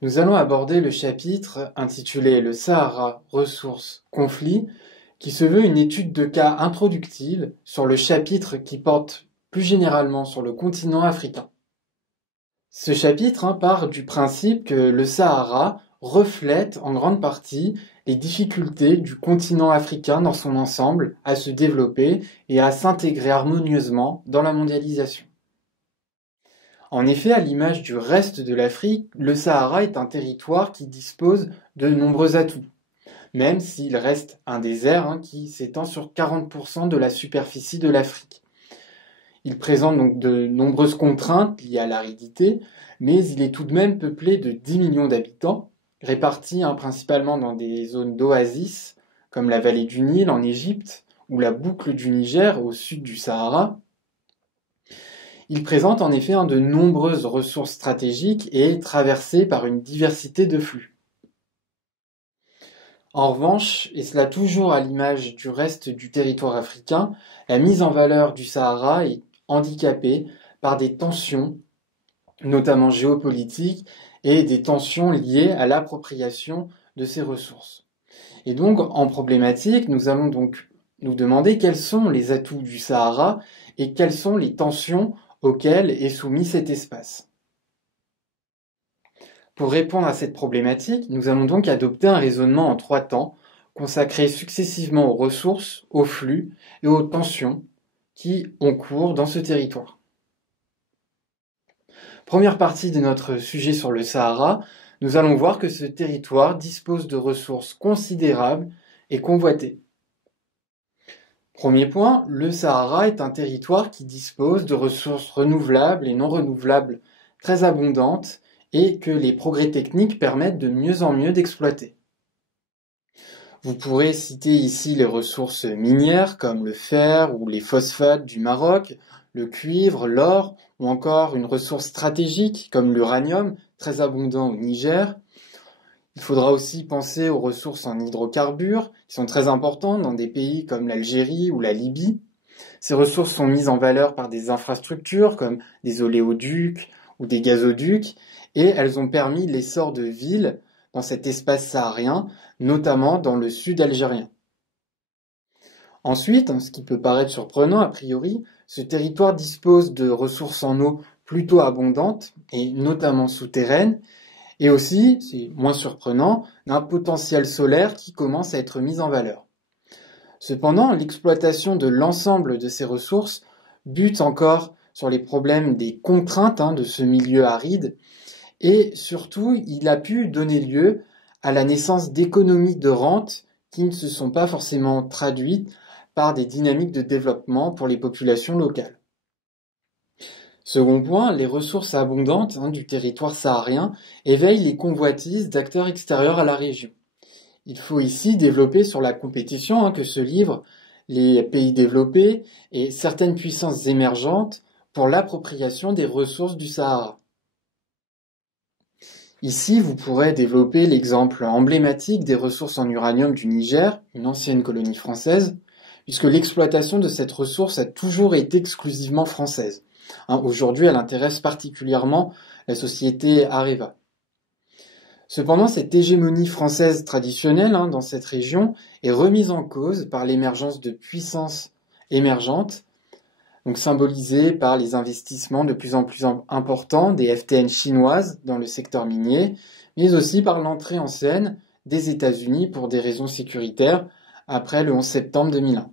Nous allons aborder le chapitre intitulé Le Sahara, ressources, conflits, qui se veut une étude de cas introductive sur le chapitre qui porte plus généralement sur le continent africain. Ce chapitre part du principe que le Sahara reflète en grande partie les difficultés du continent africain dans son ensemble à se développer et à s'intégrer harmonieusement dans la mondialisation. En effet, à l'image du reste de l'Afrique, le Sahara est un territoire qui dispose de nombreux atouts, même s'il reste un désert qui s'étend sur 40% de la superficie de l'Afrique. Il présente donc de nombreuses contraintes liées à l'aridité, mais il est tout de même peuplé de 10 millions d'habitants, répartis principalement dans des zones d'oasis, comme la vallée du Nil en Égypte ou la boucle du Niger au sud du Sahara. Il présente en effet de nombreuses ressources stratégiques et est traversé par une diversité de flux. En revanche, et cela toujours à l'image du reste du territoire africain, la mise en valeur du Sahara est handicapée par des tensions, notamment géopolitiques, et des tensions liées à l'appropriation de ces ressources. Et donc, en problématique, nous allons donc nous demander quels sont les atouts du Sahara et quelles sont les tensions auxquelles est soumis cet espace. Pour répondre à cette problématique, nous allons donc adopter un raisonnement en 3 temps, consacré successivement aux ressources, aux flux et aux tensions qui ont cours dans ce territoire. Première partie de notre sujet sur le Sahara, nous allons voir que ce territoire dispose de ressources considérables et convoitées. Premier point, le Sahara est un territoire qui dispose de ressources renouvelables et non renouvelables très abondantes et que les progrès techniques permettent de mieux en mieux d'exploiter. Vous pourrez citer ici les ressources minières comme le fer ou les phosphates du Maroc, le cuivre, l'or ou encore une ressource stratégique comme l'uranium, très abondant au Niger. Il faudra aussi penser aux ressources en hydrocarbures, qui sont très importantes dans des pays comme l'Algérie ou la Libye. Ces ressources sont mises en valeur par des infrastructures comme des oléoducs ou des gazoducs, et elles ont permis l'essor de villes dans cet espace saharien, notamment dans le sud algérien. Ensuite, ce qui peut paraître surprenant a priori, ce territoire dispose de ressources en eau plutôt abondantes, et notamment souterraines, et aussi, c'est moins surprenant, d'un potentiel solaire qui commence à être mis en valeur. Cependant, l'exploitation de l'ensemble de ces ressources bute encore sur les problèmes des contraintes de ce milieu aride, et surtout, il a pu donner lieu à la naissance d'économies de rente qui ne se sont pas forcément traduites par des dynamiques de développement pour les populations locales. Second point, les ressources abondantes du territoire saharien éveillent les convoitises d'acteurs extérieurs à la région. Il faut ici développer sur la compétition que se livrent les pays développés et certaines puissances émergentes pour l'appropriation des ressources du Sahara. Ici, vous pourrez développer l'exemple emblématique des ressources en uranium du Niger, une ancienne colonie française, puisque l'exploitation de cette ressource a toujours été exclusivement française. Aujourd'hui, elle intéresse particulièrement la société Areva. Cependant, cette hégémonie française traditionnelle dans cette région est remise en cause par l'émergence de puissances émergentes, donc symbolisées par les investissements de plus en plus importants des FTN chinoises dans le secteur minier, mais aussi par l'entrée en scène des États-Unis pour des raisons sécuritaires après le 11 septembre 2001.